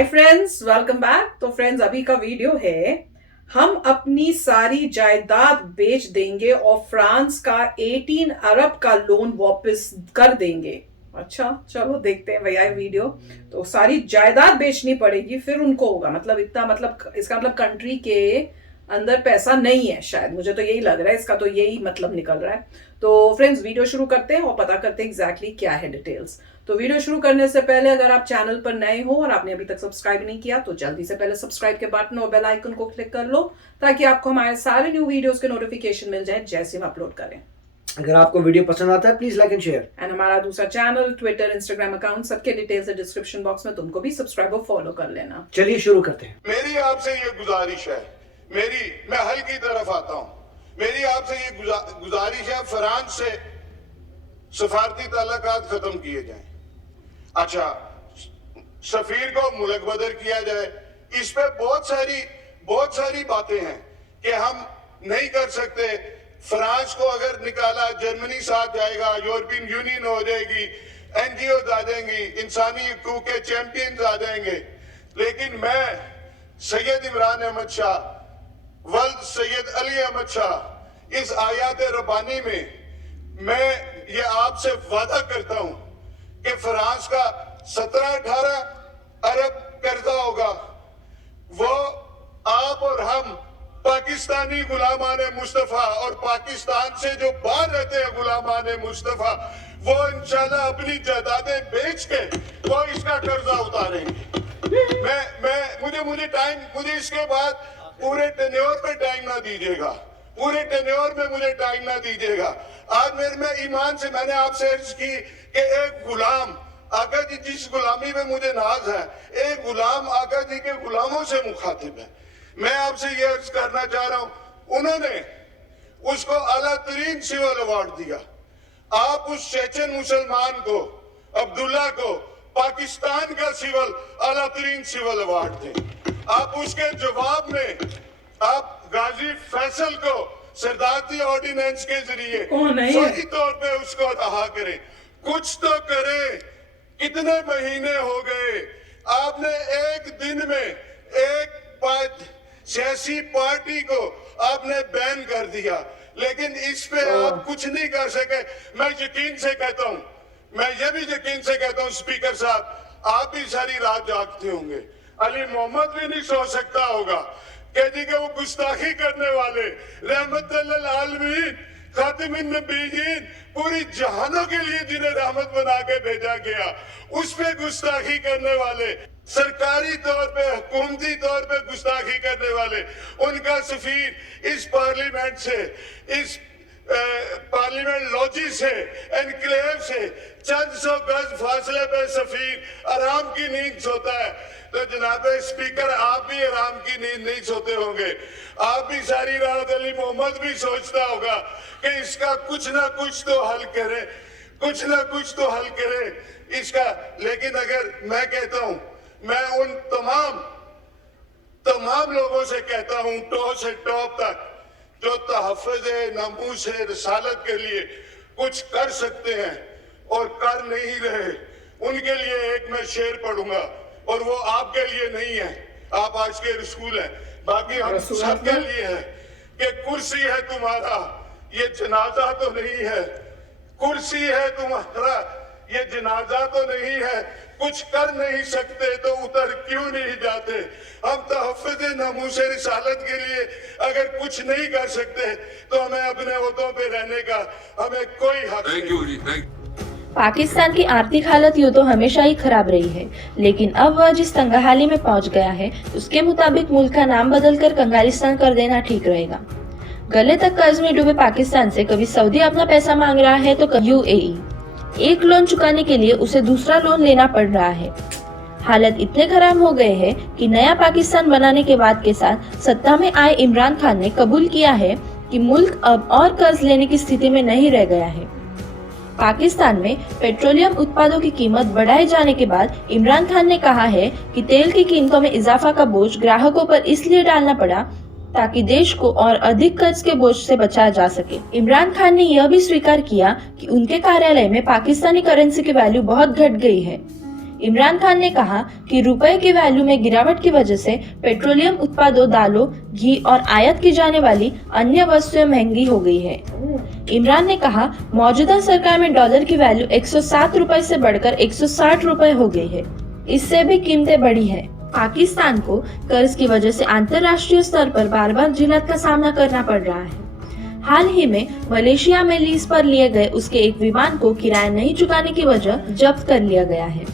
Hi friends, welcome back. तो friends, अभी का वीडियो है, हम अपनी सारी जायदाद बेच देंगे और फ्रांस का 18 अरब का लोन वापस कर देंगे। अच्छा, चलो देखते हैं भैया वीडियो। तो सारी जायदाद बेचनी पड़ेगी, फिर उनको होगा मतलब इतना, मतलब इसका मतलब कंट्री के अंदर पैसा नहीं है शायद, मुझे तो यही लग रहा है, इसका तो यही मतलब निकल रहा है। तो फ्रेंड्स, वीडियो शुरू करते हैं और पता करते हैं एग्जैक्टली क्या है डिटेल्स। तो वीडियो शुरू करने से पहले अगर आप चैनल पर नए हो और आपने अभी तक सब्सक्राइब नहीं किया तो जल्दी से पहले सब्सक्राइब के बटन और बेल आइकन को क्लिक कर लो, ताकि आपको हमारे सारे न्यू वीडियोस के नोटिफिकेशन मिल जाए जैसे हम अपलोड करें। अगर आपको वीडियो पसंद आता है please like and share. And हमारा दूसरा चैनल, ट्विटर, इंस्टाग्राम अकाउंट, सबके डिटेल्स है डिस्क्रिप्शन बॉक्स में, तुमको भी सब्सक्राइब और फॉलो कर लेना। चलिए शुरू करते हैं। मेरी आपसे ये गुजारिश है, मैं हल की तरफ आता हूं। मेरी आपसे ये गुजारिश है, फ्रांस से सफारती ताल्लुकात खत्म किए जाएं। अच्छा, सफीर को मुल्क बदर किया जाए। इस पे बहुत सारी बातें हैं कि हम नहीं कर सकते। फ्रांस को अगर निकाला, जर्मनी साथ जाएगा, यूरोपियन यूनियन हो जाएगी, एनजीओ आ जाएंगी, इंसानी हकूक के चैंपियंस आ जाएंगे। लेकिन मैं सैयद इमरान अहमद शाह, वल्द सैयद अली अहमद शाह, इस आयात रब्बानी में मैं ये आपसे वादा करता हूं कि फ्रांस का 17-18 अरब कर्जा होगा, वो आप और हम पाकिस्तानी गुलामान मुस्तफा और पाकिस्तान से जो बाहर रहते हैं गुलामान मुस्तफा, वो इंशाल्लाह अपनी जायदादें बेच के वो इसका कर्जा उतारेंगे। मुझे इसके बाद पूरे टेन्योर पे टाइम ना दीजिएगा, पूरे टेन्योर में मुझे टाइम ना दीजिएगा। आज मैं ईमान से मैंने आपसे अर्ज की कि एक गुलाम आका जी, जिस गुलामी में मुझे नाज है, एक गुलाम आका जी के गुलामों से मुखातिब है। मैं आपसे ये अर्ज करना चाह रहा हूं, उन्होंने उसको आला तरीन सिविल अवार्ड दिया। आप उस चेचन मुसलमान को, अब्दुल्ला को, पाकिस्तान का आला तरीन सिविल अवार्ड दें। आप उसके जवाब में आप गाजी फैसल को सरदारती ऑर्डिनेंस के जरिए सही तौर पे उसको रहा करें। कुछ तो करें। कितने महीने हो गए, आपने एक दिन में एक सियासी पार्टी को आपने बैन कर दिया, लेकिन इस पे आप कुछ नहीं कर सके। मैं यकीन से कहता हूं, मैं ये भी यकीन से कहता हूं स्पीकर साहब, आप भी सारी रात जागते होंगे। अली मोहम्मद भी नहीं सो सकता होगा कह दी कि वो गुस्ताखी करने वाले रहमतुल्लिल आलमीन खातिमुन नबीयीन, पूरी जहानों के लिए जिन्हें रहमत बना के भेजा गया, उस पे गुस्ताखी करने वाले, सरकारी तौर पे, हुकूमती तौर पे गुस्ताखी करने वाले, उनका सफीर इस पार्लियामेंट से, इस पार्लियामेंट लॉजी से, एनक्लेव से चंद सौ गज फासले पे सफीर आराम की नींद सोता है। तो जनाब स्पीकर, आप भी आराम की नींद नहीं सोते होंगे। आप भी सारी रात, अली मोहम्मद भी सोचता होगा कि इसका कुछ ना कुछ तो हल करे, कुछ ना कुछ तो हल करे इसका। लेकिन अगर मैं कहता हूं, मैं उन तमाम लोगों से कहता हूं, टॉप से टॉप तक, जो तहफ़्फ़ुज़ नमूस रिसालत के लिए कुछ कर सकते हैं और कर नहीं रहे, उनके लिए एक मैं शेर पढ़ूंगा, और वो आपके लिए नहीं है, आप आज के रसूल हैं, बाकी हम सबके लिए है कि कुर्सी है तुम्हारा, ये जनाजा तो नहीं है। कुर्सी है तुम्हारा, ये जनाजा तो नहीं है। कुछ कर नहीं सकते तो उतर क्यों नहीं जाते। हम तहफ़्फ़ुज़ नमूस रिसालत के लिए अगर कुछ नहीं कर सकते तो हमें अपने ओहदों पे रहने का हमें कोई हक नहीं। पाकिस्तान की आर्थिक हालत यूँ तो हमेशा ही खराब रही है, लेकिन अब वह जिस तंगहाली में पहुंच गया है, उसके मुताबिक मुल्क का नाम बदलकर कंगालिस्तान कर देना ठीक रहेगा। गले तक कर्ज में डूबे पाकिस्तान से कभी सऊदी अपना पैसा मांग रहा है तो कभी यूएई। एक लोन चुकाने के लिए उसे दूसरा लोन लेना पड़ रहा है। हालत इतने खराब हो गए हैं कि नया पाकिस्तान बनाने के बाद के साथ सत्ता में आए इमरान खान ने कबूल किया है कि मुल्क अब और कर्ज लेने की स्थिति में नहीं रह गया है। पाकिस्तान में पेट्रोलियम उत्पादों की कीमत बढ़ाए जाने के बाद इमरान खान ने कहा है कि तेल की कीमतों में इजाफा का बोझ ग्राहकों पर इसलिए डालना पड़ा ताकि देश को और अधिक कर्ज के बोझ से बचाया जा सके। इमरान खान ने यह भी स्वीकार किया कि उनके कार्यालय में पाकिस्तानी करेंसी की वैल्यू बहुत घट गई है। इमरान खान ने कहा कि रुपए के वैल्यू में गिरावट की वजह से पेट्रोलियम उत्पादों, दालों, घी और आयात की जाने वाली अन्य वस्तुएं महंगी हो गई है। इमरान ने कहा, मौजूदा सरकार में डॉलर की वैल्यू 107 रुपए से बढ़कर 160 रुपए हो गई है। इससे भी कीमतें बढ़ी है। पाकिस्तान को कर्ज की वजह से अंतर्राष्ट्रीय स्तर पर बार बार जिल्लत का सामना करना पड़ रहा है। हाल ही में मलेशिया में लीज पर लिए गए उसके एक विमान को किराया नहीं चुकाने की वजह जब्त कर लिया गया है।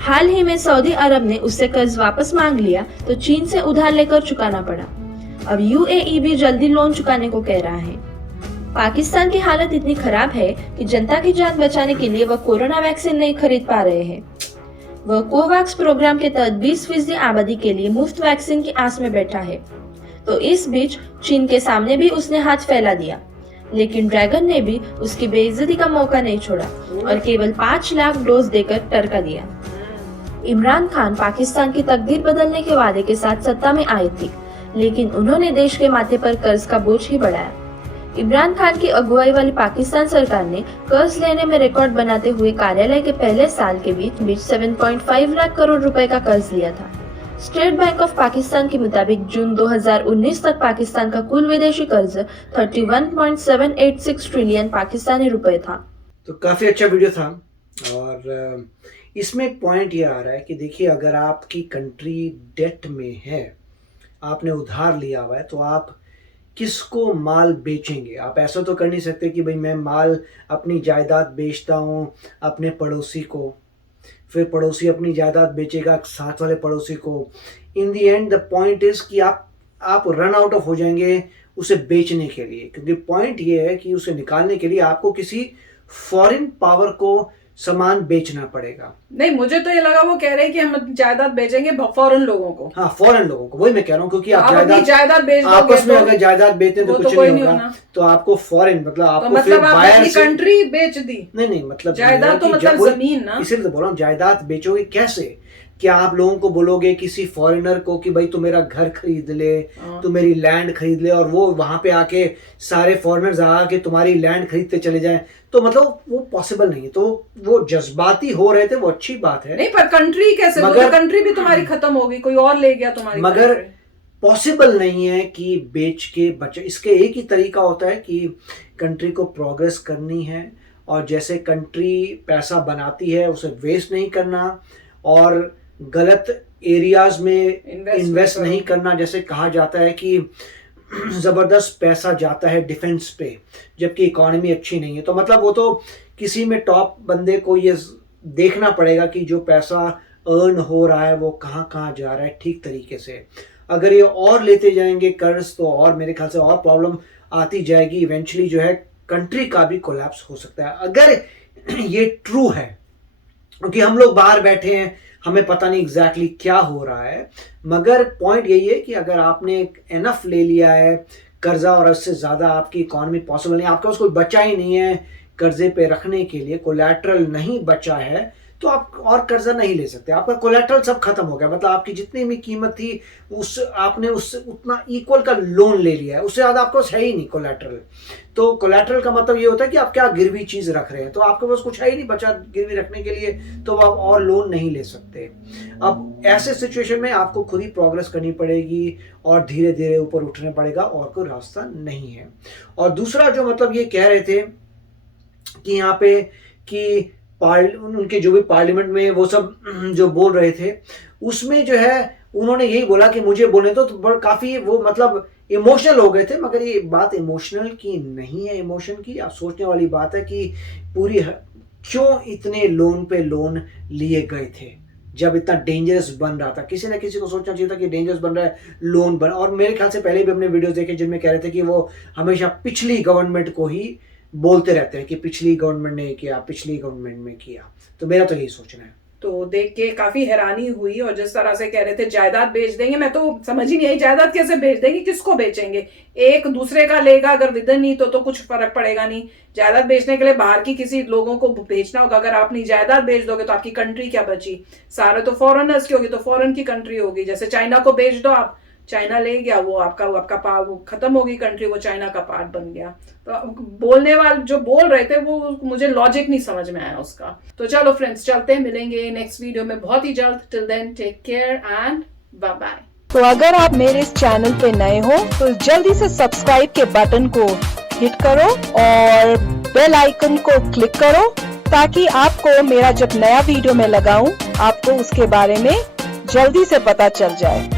हाल ही में सऊदी अरब ने उससे कर्ज वापस मांग लिया तो चीन से उधार लेकर चुकाना पड़ा। अब यूएई भी जल्दी लोन चुकाने को कह रहा है। पाकिस्तान की हालत इतनी खराब है कि जनता की जान बचाने के लिए वह कोरोना वैक्सीन नहीं खरीद पा रहे हैं। वह कोवैक्स प्रोग्राम के तहत 20% आबादी के लिए मुफ्त वैक्सीन की आस में बैठा है। तो इस बीच चीन के सामने भी उसने हाथ फैला दिया, लेकिन ड्रैगन ने भी उसकी बेइज्जती का मौका नहीं छोड़ा और केवल 5 लाख डोज देकर टरका दिया। इमरान खान पाकिस्तान की तकदीर बदलने के वादे के साथ सत्ता में आए थे, लेकिन उन्होंने देश के माथे पर कर्ज का बोझ ही बढ़ाया। इमरान खान की अगुवाई वाली पाकिस्तान सरकार ने कर्ज लेने में रिकॉर्ड बनाते हुए कार्यालय के पहले साल के बीच 7.5 लाख करोड़ रुपए का कर्ज लिया था। स्टेट बैंक ऑफ पाकिस्तान के मुताबिक जून 2019 तक पाकिस्तान का कुल विदेशी कर्ज 31.786 ट्रिलियन पाकिस्तानी रुपए था। तो काफ़ी अच्छा वीडियो था और इसमें पॉइंट ये आ रहा है कि देखिए, अगर आपकी कंट्री डेट में है, आपने उधार लिया हुआ है, तो आप किसको माल बेचेंगे? आप ऐसा तो कर नहीं सकते कि भाई मैं माल अपनी जायदाद बेचता हूँ अपने पड़ोसी को, फिर पड़ोसी अपनी जायदाद बेचेगा साथ वाले पड़ोसी को। इन दी एंड द पॉइंट इज़ कि आप रन आउट ऑफ हो जाएंगे उसे बेचने के लिए, क्योंकि पॉइंट ये है कि उसे निकालने के लिए आपको किसी फॉरेन पावर को सामान बेचना पड़ेगा। नहीं, मुझे तो ये लगा वो कह रहे हैं कि हम जायदाद बेचेंगे फॉरेन लोगों को। हाँ, फॉरेन लोगों को, वही मैं कह रहा हूँ, क्योंकि आप जायदाद बेच दोगे आपस में अगर जायदाद बेचते हैं तो कुछ नहीं होगा, तो आपको फॉरेन मतलब आपको तो फिर बायर से कंट्री बेच दी। नहीं मतलब जायदाद तो मतलब जमीन ना, इसीलिए तो बोल रहा हूँ जायदाद बेचोगे कैसे? क्या आप लोगों को बोलोगे किसी फॉरेनर को कि भाई तू मेरा घर खरीद ले, तू मेरी लैंड खरीद ले, और वो वहां पे आके सारे फॉरेनर्स आके तुम्हारी लैंड खरीदते चले जाएं? तो मतलब वो पॉसिबल नहीं है। तो वो जज्बाती हो रहे थे, वो अच्छी बात है, नहीं, पर कंट्री कैसे? मगर कंट्री भी तुम्हारी खत्म होगी, कोई और ले गया तुम्हारी, मगर पॉसिबल नहीं है कि बेच के बचे। इसके एक ही तरीका होता है कि कंट्री को प्रोग्रेस करनी है, और जैसे कंट्री पैसा बनाती है उसे वेस्ट नहीं करना, और गलत एरियाज में इन्वेस्ट नहीं करना। जैसे कहा जाता है कि ज़बरदस्त पैसा जाता है डिफेंस पे, जबकि इकोनॉमी अच्छी नहीं है। तो मतलब वो तो किसी में टॉप बंदे को ये देखना पड़ेगा कि जो पैसा अर्न हो रहा है वो कहाँ कहाँ जा रहा है ठीक तरीके से। अगर ये और लेते जाएंगे कर्ज, तो और मेरे ख्याल से और प्रॉब्लम आती जाएगी। इवेंचुअली जो है कंट्री का भी कोलैप्स हो सकता है, अगर ये ट्रू है। क्योंकि हम लोग बाहर बैठे हैं, हमें पता नहीं एग्जैक्टली क्या हो रहा है, मगर पॉइंट यही है कि अगर आपने एनफ ले लिया है कर्जा और उससे ज़्यादा आपकी इकॉनमी पॉसिबल नहीं, आपके पास कोई बचा ही नहीं है कर्जे पे रखने के लिए, कोलैटरल नहीं बचा है, तो आप और कर्जा नहीं ले सकते। आपका कोलैटरल सब खत्म हो गया, मतलब आपकी जितनी भी कीमत थी आपने उससे उतना इक्वल का लोन ले लिया है, उससे ज़्यादा आपके पास है ही नहीं कोलैटरल। तो कोलैटरल का मतलब ये होता है कि आप क्या गिरवी चीज़ रख रहे हैं, तो आपके पास कुछ है ही नहीं बचा गिरवी रखने के लिए, तो आप और लोन नहीं ले सकते। अब ऐसे सिचुएशन में आपको खुद ही प्रोग्रेस करनी पड़ेगी और धीरे धीरे ऊपर उठना पड़ेगा, और कोई रास्ता नहीं है। और दूसरा जो मतलब ये कह रहे थे कि यहाँ पे कि उनके जो भी पार्लियामेंट में वो सब जो बोल रहे थे, उसमें जो है उन्होंने यही बोला कि मुझे बोलने तो काफ़ी वो मतलब इमोशनल हो गए थे, मगर ये बात इमोशनल की नहीं है। इमोशन की आप सोचने वाली बात है कि पूरी क्यों इतने लोन पे लोन लिए गए थे जब इतना डेंजरस बन रहा था। किसी ना किसी को सोचना चाहिए था कि डेंजरस बन रहा है, लोन बन। और मेरे ख्याल से पहले भी हमने वीडियोस देखे जिनमें कह रहे थे कि वो हमेशा पिछली गवर्नमेंट को ही बोलते रहते हैं कि पिछली गवर्नमेंट ने किया, पिछली गवर्नमेंट में किया। तो मेरा तो यही सोचना है। तो देख के काफी हैरानी हुई, और जिस तरह से कह रहे थे जायदाद बेच देंगे, मैं तो समझ ही नहीं आई जायदाद कैसे बेच देंगे, किसको बेचेंगे? एक दूसरे का लेगा अगर विदन नहीं तो कुछ फर्क पड़ेगा नहीं। जायदाद बेचने के लिए बाहर की किसी लोगों को बेचना होगा। अगर आप अपनी जायदाद बेच दोगे तो आपकी कंट्री क्या बची? सारे तो फॉरेनर्स की होगी, तो फॉरेन की कंट्री होगी। जैसे चाइना को बेच दो आप, चाइना ले गया, वो आपका पार्ट, वो खत्म हो गई कंट्री, वो चाइना का पार्ट बन गया। तो बोलने वाले जो बोल रहे थे वो मुझे लॉजिक नहीं समझ में आया उसका। तो चलो फ्रेंड्स, चलते हैं, मिलेंगे नेक्स्ट वीडियो में बहुत ही जल्द। Till then take care and bye bye. तो अगर आप मेरे इस चैनल पे नए हो तो जल्दी से सब्सक्राइब के बटन को हिट करो और बेल आइकन को क्लिक करो, ताकि आपको मेरा जब नया वीडियो मैं लगाऊं आपको उसके बारे में जल्दी से पता चल जाए।